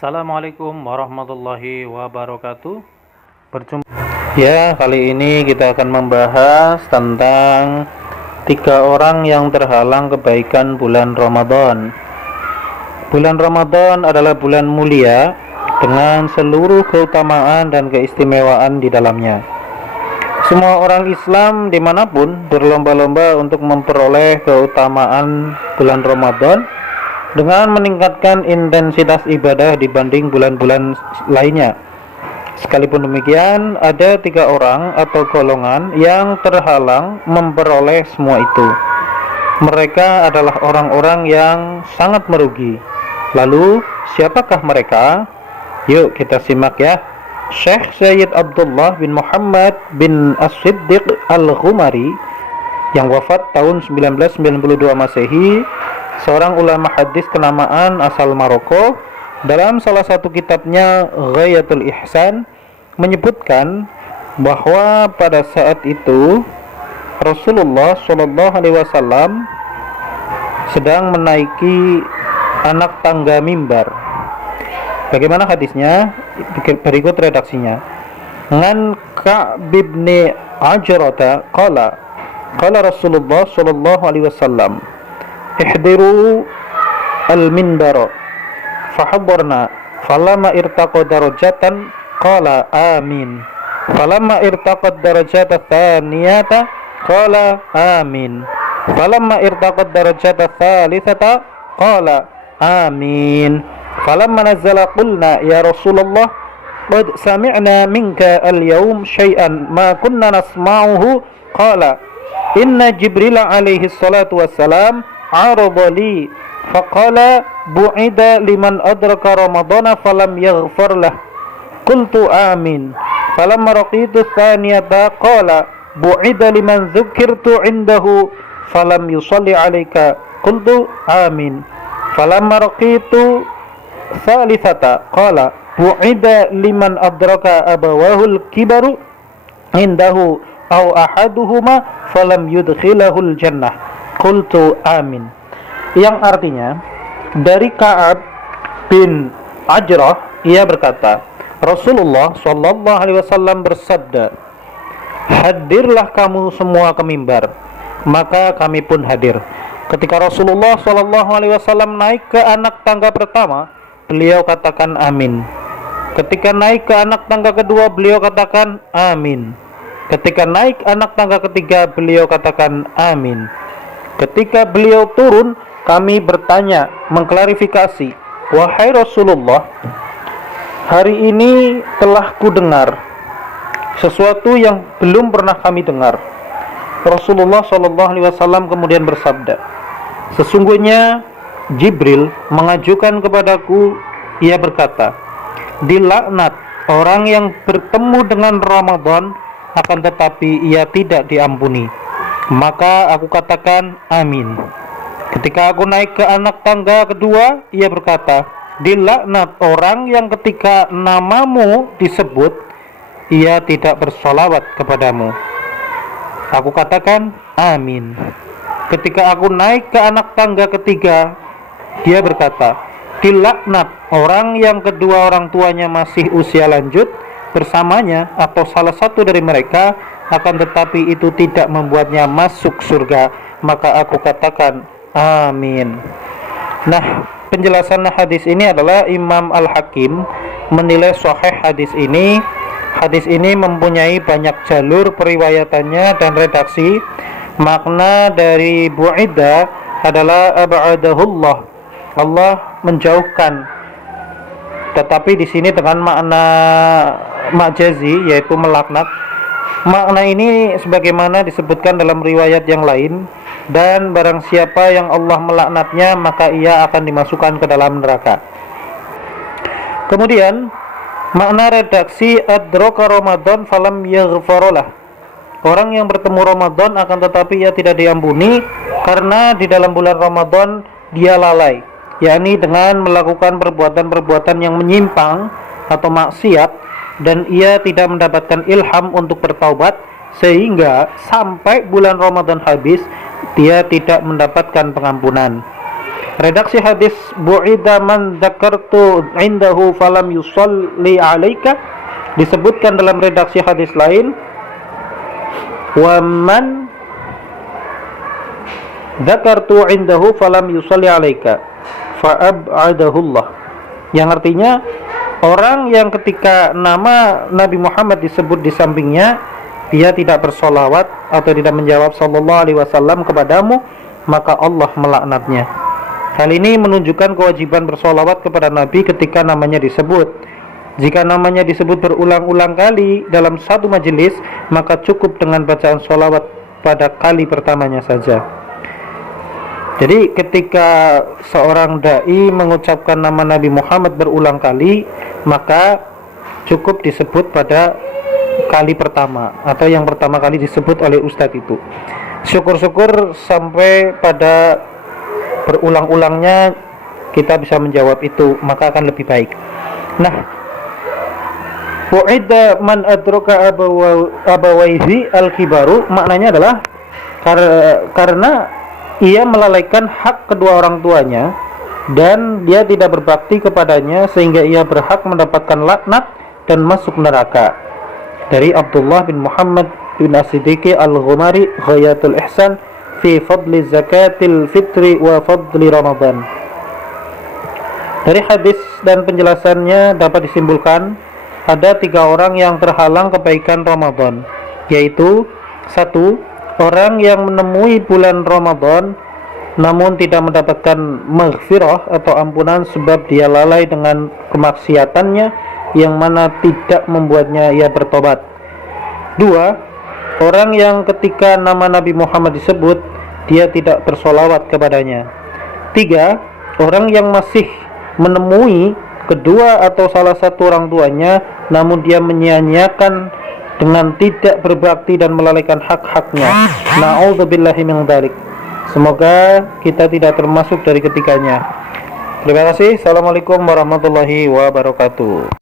Assalamualaikum warahmatullahi wabarakatuh. Berjumpa. Ya, kali ini kita akan membahas tentang 3 orang yang terhalang kebaikan bulan Ramadan. Bulan Ramadan adalah bulan mulia dengan seluruh keutamaan dan keistimewaan di dalamnya. Semua orang Islam dimanapun berlomba-lomba untuk memperoleh keutamaan bulan Ramadan dengan meningkatkan intensitas ibadah dibanding bulan-bulan lainnya. Sekalipun demikian, ada 3 orang atau golongan yang terhalang memperoleh semua itu. Mereka adalah orang-orang yang sangat merugi. Lalu, siapakah mereka? Yuk kita simak ya. Syekh Sayyid Abdullah bin Muhammad bin As-Siddiq Al-Ghumari yang wafat tahun 1992 Masehi, seorang ulama hadis kenamaan asal Maroko, dalam salah satu kitabnya Ghayatul Ihsan menyebutkan bahwa pada saat itu Rasulullah SAW sedang menaiki anak tangga mimbar. Bagaimana hadisnya? Berikut redaksinya. Ngan Ka'b bin Ajrata qala Rasulullah SAW ihdiru al-minbar fahadarna falamma irtaqa darajatan qala amin falamma irtaqa darajata thaniyata qala amin falamma irtaqa darajata thalithata qala amin falamma nazala qulna ya Rasulullah qad sami'na minka al-yawm shay'an ma kunna nasma'uhu qala inna Jibril alaihi salatu wassalam arada li faqala bu'ida liman adraka ramadana falam yaghfar lah qultu amin falamma raqitu thaniyata qala bu'ida liman dzukirtu indahu falam yusalli alayka qultu amin falamma raqitu thalithata qala bu'ida liman adraka abawahul kibaru indahu aw ahaduhuma falam yudkhilahul jannah qultu amin. Yang artinya, dari Ka'ab bin Ajrah, ia berkata, Rasulullah SAW bersabda, hadirlah kamu semua ke mimbar. Maka kami pun hadir. Ketika Rasulullah SAW naik ke anak tangga pertama, beliau katakan amin. Ketika naik ke anak tangga kedua, beliau katakan amin. Ketika naik anak tangga ketiga, beliau katakan amin. Ketika beliau turun, kami bertanya, mengklarifikasi, wahai Rasulullah, hari ini telah kudengar sesuatu yang belum pernah kami dengar. Rasulullah SAW kemudian bersabda, sesungguhnya Jibril mengajukan kepadaku, ia berkata, dilaknat orang yang bertemu dengan Ramadan akan tetapi ia tidak diampuni. Maka aku katakan amin. Ketika aku naik ke anak tangga kedua, ia berkata, dilaknat orang yang ketika namamu disebut ia tidak bersolawat kepadamu. Aku katakan amin. Ketika aku naik ke anak tangga ketiga, dia berkata, dilaknat orang yang kedua orang tuanya masih usia lanjut bersamanya atau salah satu dari mereka, akan tetapi itu tidak membuatnya masuk surga. Maka aku katakan amin. Nah, penjelasan hadis ini adalah Imam Al-Hakim menilai sahih hadis ini. Hadis ini mempunyai banyak jalur periwayatannya dan redaksi. Makna dari bu'ida adalah ab'adahullah, Allah menjauhkan. Tetapi di sini dengan makna majazi, yaitu melaknat. Makna ini sebagaimana disebutkan dalam riwayat yang lain, dan barang siapa yang Allah melaknatnya maka ia akan dimasukkan ke dalam neraka. Kemudian makna redaksi adraka Ramadan falam yaghfarolah, orang yang bertemu Ramadan akan tetapi ia tidak diampuni karena di dalam bulan Ramadan dia lalai, yakni dengan melakukan perbuatan-perbuatan yang menyimpang atau maksiat, dan ia tidak mendapatkan ilham untuk bertaubat, sehingga sampai bulan Ramadan habis dia tidak mendapatkan pengampunan. Redaksi hadis bu'ida man dzakartu indahu falam yusalli alaika, disebutkan dalam redaksi hadis lain wa man dzakartu indahu falam yusalli alaika fa'ab'adahullah, yang artinya orang yang ketika nama Nabi Muhammad disebut di sampingnya dia tidak bersolawat atau tidak menjawab sallallahu alaihi wasallam kepadamu, maka Allah melaknatnya. Hal ini menunjukkan kewajiban bersolawat kepada Nabi ketika namanya disebut. Jika namanya disebut berulang-ulang kali dalam satu majelis, maka cukup dengan bacaan solawat pada kali pertamanya saja. Jadi ketika seorang da'i mengucapkan nama Nabi Muhammad berulang kali, maka cukup disebut pada kali pertama atau yang pertama kali disebut oleh ustadz itu. Syukur-syukur sampai pada berulang-ulangnya kita bisa menjawab itu, maka akan lebih baik. Nah, wa'idda man adraka abawaihi al-kibaru, maknanya adalah karena ia melalaikan hak kedua orang tuanya dan dia tidak berbakti kepadanya sehingga ia berhak mendapatkan laknat dan masuk neraka. Dari Abdullah bin Muhammad bin As-Siddiqi Al-Ghumari, Ghayatul Ihsan fi fadli zakatil fitri wa fadli Ramadan. Dari hadis dan penjelasannya dapat disimpulkan ada 3 orang yang terhalang kebaikan Ramadan, yaitu 1. Orang yang menemui bulan Ramadan namun tidak mendapatkan maghfirah atau ampunan sebab dia lalai dengan kemaksiatannya yang mana tidak membuatnya ia bertobat. 2. Orang yang ketika nama Nabi Muhammad disebut dia tidak bersolawat kepadanya. 3. Orang yang masih menemui kedua atau salah satu orang tuanya namun dia menyia-nyiakan dengan tidak berbakti dan melalaikan hak-haknya. Na'udzubillahi min dzalik. Semoga kita tidak termasuk dari ketiganya. Terima kasih. Assalamualaikum warahmatullahi wabarakatuh.